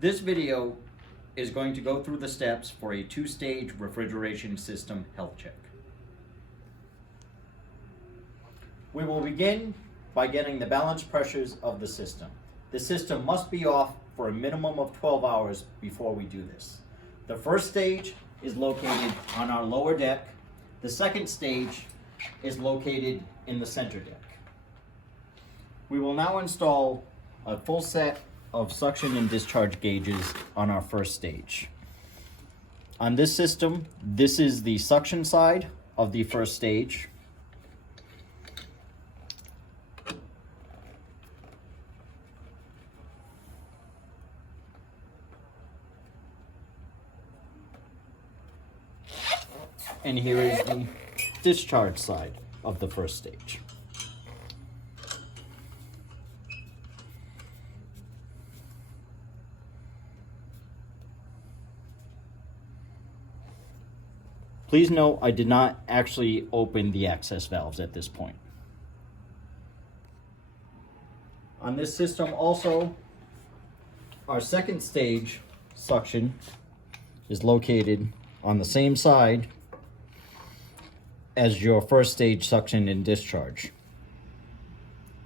This video is going to go through the steps for a two-stage refrigeration system health check. We will begin by getting the balance pressures of the system. The system must be off for a minimum of 12 hours before we do this. The first stage is located on our lower deck. The second stage is located in the center deck. We will now install a full set of suction and discharge gauges on our first stage. On this system, this is the suction side of the first stage. And here is the discharge side of the first stage. Please note, I did not actually open the access valves at this point. On this system also, our second stage suction is located on the same side as your first stage suction and discharge.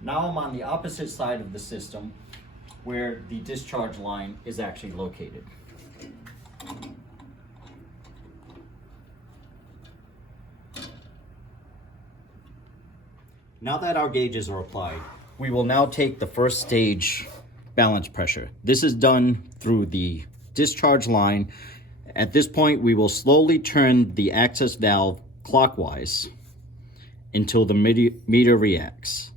Now I'm on the opposite side of the system where the discharge line is actually located. Now that our gauges are applied, we will now take the first stage balance pressure. This is done through the discharge line. At this point, we will slowly turn the access valve clockwise until the meter reacts.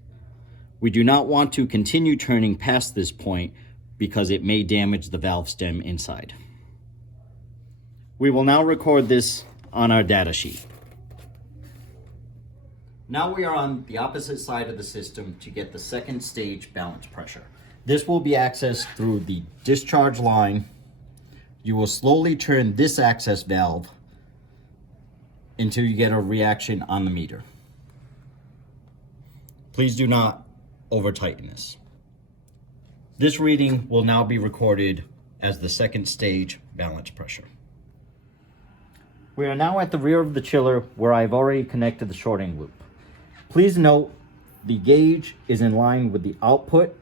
We do not want to continue turning past this point because it may damage the valve stem inside. We will now record this on our data sheet. Now we are on the opposite side of the system to get the second stage balance pressure. This will be accessed through the discharge line. You will slowly turn this access valve until you get a reaction on the meter. Please do not over tighten this. This reading will now be recorded as the second stage balance pressure. We are now at the rear of the chiller where I've already connected the shorting loop. Please note the gauge is in line with the output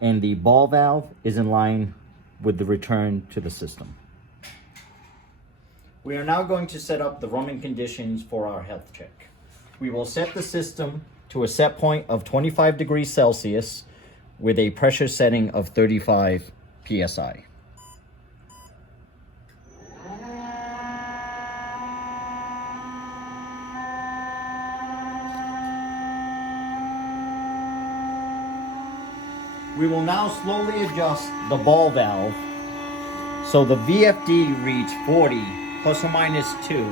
and the ball valve is in line with the return to the system. We are now going to set up the running conditions for our health check. We will set the system to a set point of 25 degrees Celsius with a pressure setting of 35 psi. We will now slowly adjust the ball valve so the VFD reads 40 plus or minus 2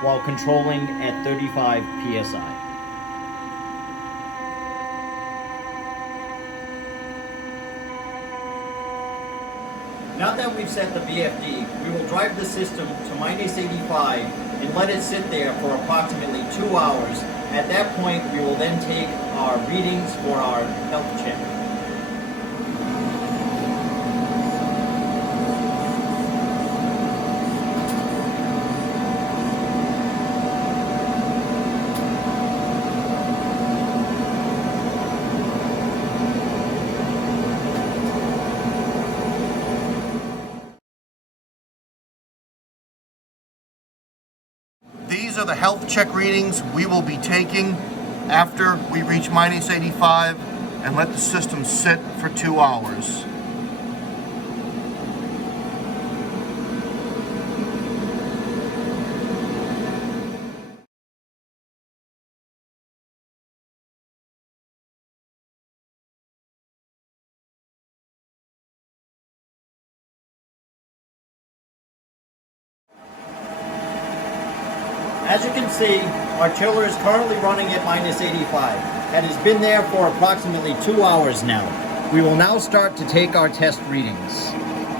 while controlling at 35 psi. Now that we've set the VFD, we will drive the system to minus 85 and let it sit there for approximately 2 hours. At that point, we will then take our readings for our health check. These are the health check readings we will be taking after we reach minus 85 and let the system sit for 2 hours. As you can see, our chiller is currently running at minus 85 and has been there for approximately 2 hours now. We will now start to take our test readings.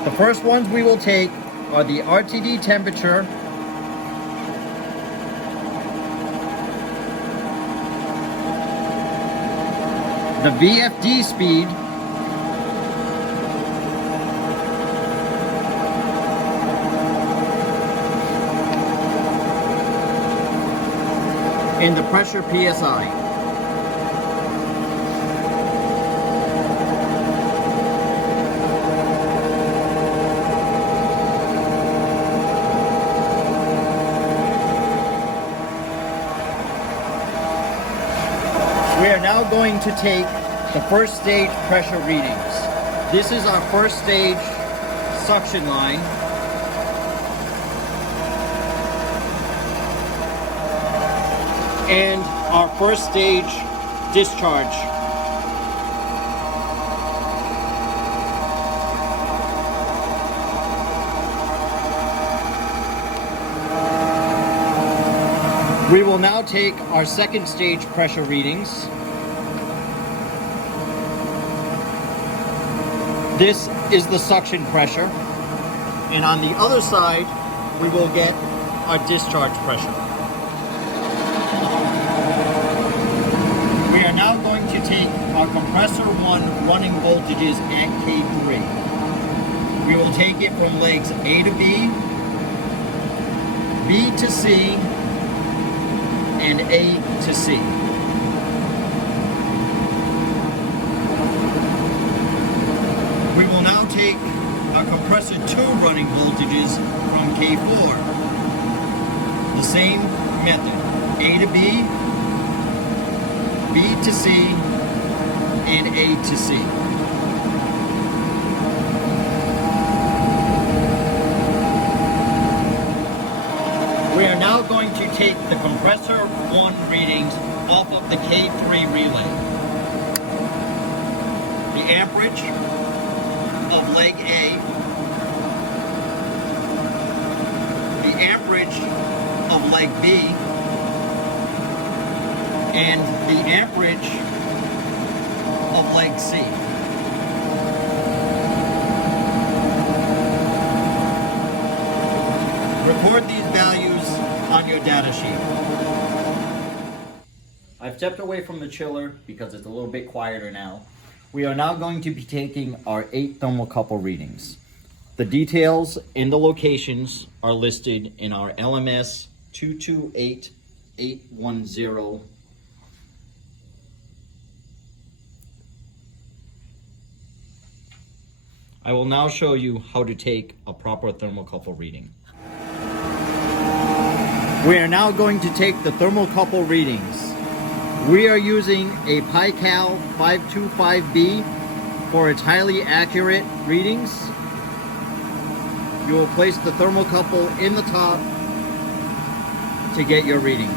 The first ones we will take are the RTD temperature, the VFD speed, and the pressure PSI. We are now going to take the first stage pressure readings. This is our first stage suction line. And our first stage discharge. We will now take our second stage pressure readings. This is the suction pressure, and on the other side, we will get our discharge pressure. We are now going to take our compressor 1 running voltages at K3. We will take it from legs A to B, B to C, and A to C. We will now take our compressor 2 running voltages from K4. The same method, A to B, B to C, and A to C. We are now going to take the compressor 1 readings off of the K3 relay. The amperage of leg A, the amperage of leg B, and the amperage of leg C. Record these values on your data sheet. I've stepped away from the chiller because it's a little bit quieter now. We are now going to be taking our 8 thermocouple readings. The details and the locations are listed in our LMS 228810. I will now show you how to take a proper thermocouple reading. We are now going to take the thermocouple readings. We are using a PiCal 525B for its highly accurate readings. You will place the thermocouple in the top to get your reading.